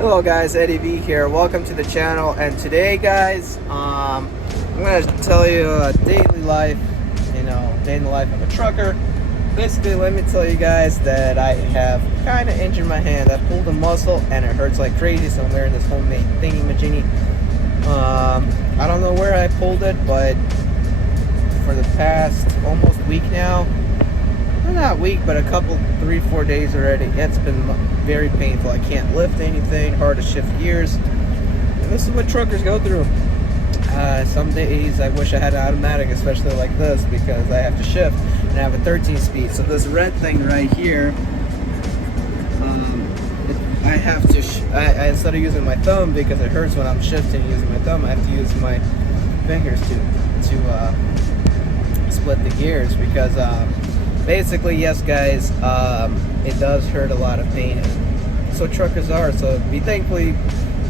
Hello guys, Eddie V here. Welcome to the channel, and today guys, I'm going to tell you a daily life, day in the life of a trucker. Basically, let me tell you guys that I have kind of injured my hand. I pulled a muscle and it hurts like crazy, so I'm wearing this homemade thingy-majiggy. I don't know where I pulled it, but for the past almost week now, not week, but a couple, 3-4 days already, it's been very painful. I can't lift anything, hard to shift gears, and this is what truckers go through. Some days I wish I had an automatic, especially like this, because I have to shift and I have a 13 speed. So this red thing right here, I have to I instead of using my thumb, because it hurts when I'm shifting using my thumb, I have to use my fingers to split the gears, because basically, yes guys, it does hurt a lot of pain, and so truckers are. So be thankfully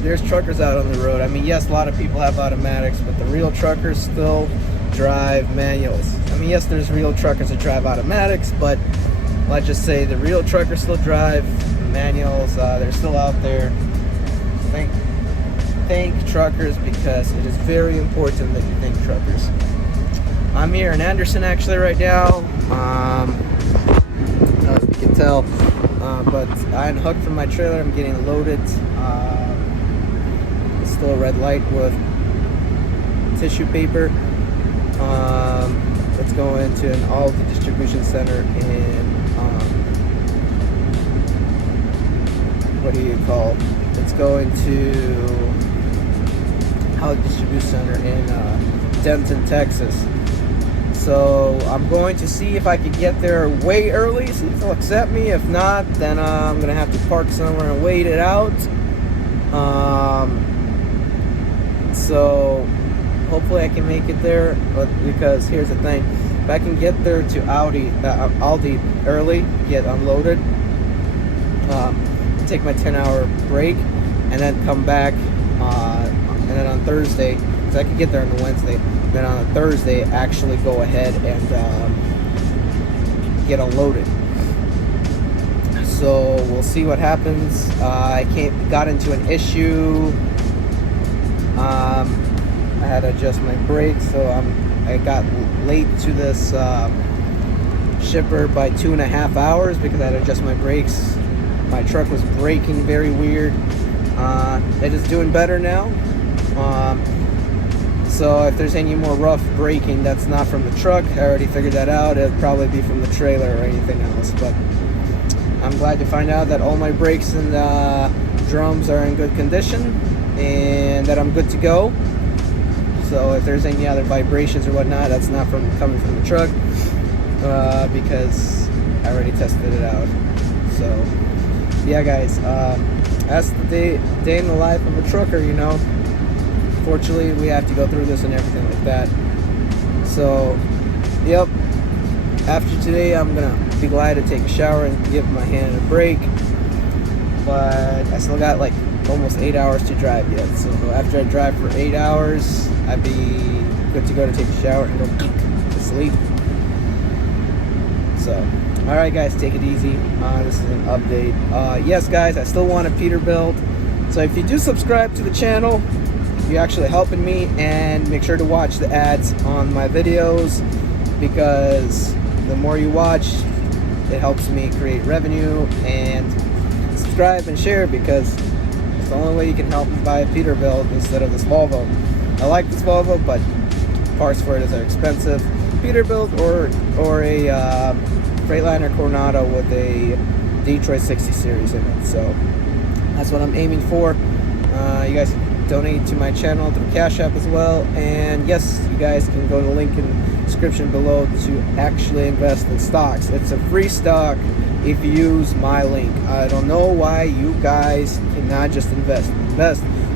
there's truckers out on the road. I mean, yes, a lot of people have automatics, but the real truckers still drive manuals. I mean, yes, there's real truckers that drive automatics, but let's just say the real truckers still drive manuals. They're still out there. Thank truckers, because it is very important that you thank truckers. I'm here in Anderson actually right now. I don't know if you can tell, but I unhooked from my trailer. I'm getting loaded. It's still a red light with tissue paper. Let's go into an Aldi distribution center in what do you call? Let's go into Aldi distribution center in Denton, Texas. So I'm going to see if I can get there way early, see if they'll accept me. If not, then I'm going to have to park somewhere and wait it out. So hopefully I can make it there, but because here's the thing. If I can get there to Aldi early, get unloaded, take my 10-hour break, and then come back, and then on Thursday, because I can get there on the Wednesday, then on a Thursday actually go ahead and get unloaded. So we'll see what happens. I got into an issue. I had to adjust my brakes, so I got late to this shipper by 2.5 hours because I had to adjust my brakes. My truck was braking very weird. It is doing better now. So if there's any more rough braking, that's not from the truck. I already figured that out. It'll probably be from the trailer or anything else. But I'm glad to find out that all my brakes and drums are in good condition and that I'm good to go. So if there's any other vibrations or whatnot, that's not coming from the truck, because I already tested it out. So yeah guys, that's the day in the life of a trucker, Fortunately, we have to go through this and everything like that. So, yep. After today, I'm gonna be glad to take a shower and give my hand a break. But I still got like almost 8 hours to drive yet. So after I drive for 8 hours, I'd be good to go to take a shower and go to sleep. So, all right, guys, take it easy. This is an update. Yes, guys, I still want a Peterbilt. So if you do subscribe to the channel, you're actually helping me, and make sure to watch the ads on my videos, because the more you watch, it helps me create revenue. And subscribe and share, because it's the only way you can help me buy a Peterbilt instead of this Volvo. I like this Volvo, but parts for it are expensive. Peterbilt or a Freightliner Coronado with a Detroit 60 series in it. So that's what I'm aiming for. You guys donate to my channel through Cash App as well, and yes, you guys can go to the link in the description below to actually invest in stocks. It's a free stock if you use my link. I don't know why you guys cannot just invest.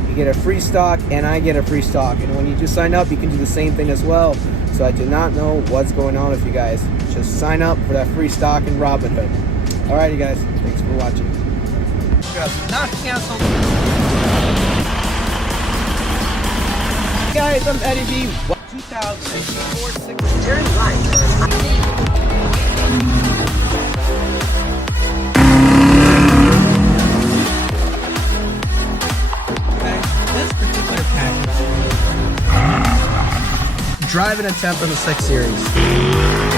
You get a free stock and I get a free stock, and when you do sign up, you can do the same thing as well. So I do not know what's going on with you guys. Just sign up for that free stock in Robinhood. Alrighty guys, thanks for watching. Not canceled. Guys, I'm Eddie V. 2004 Turn right. driving attempt on the 6 Series.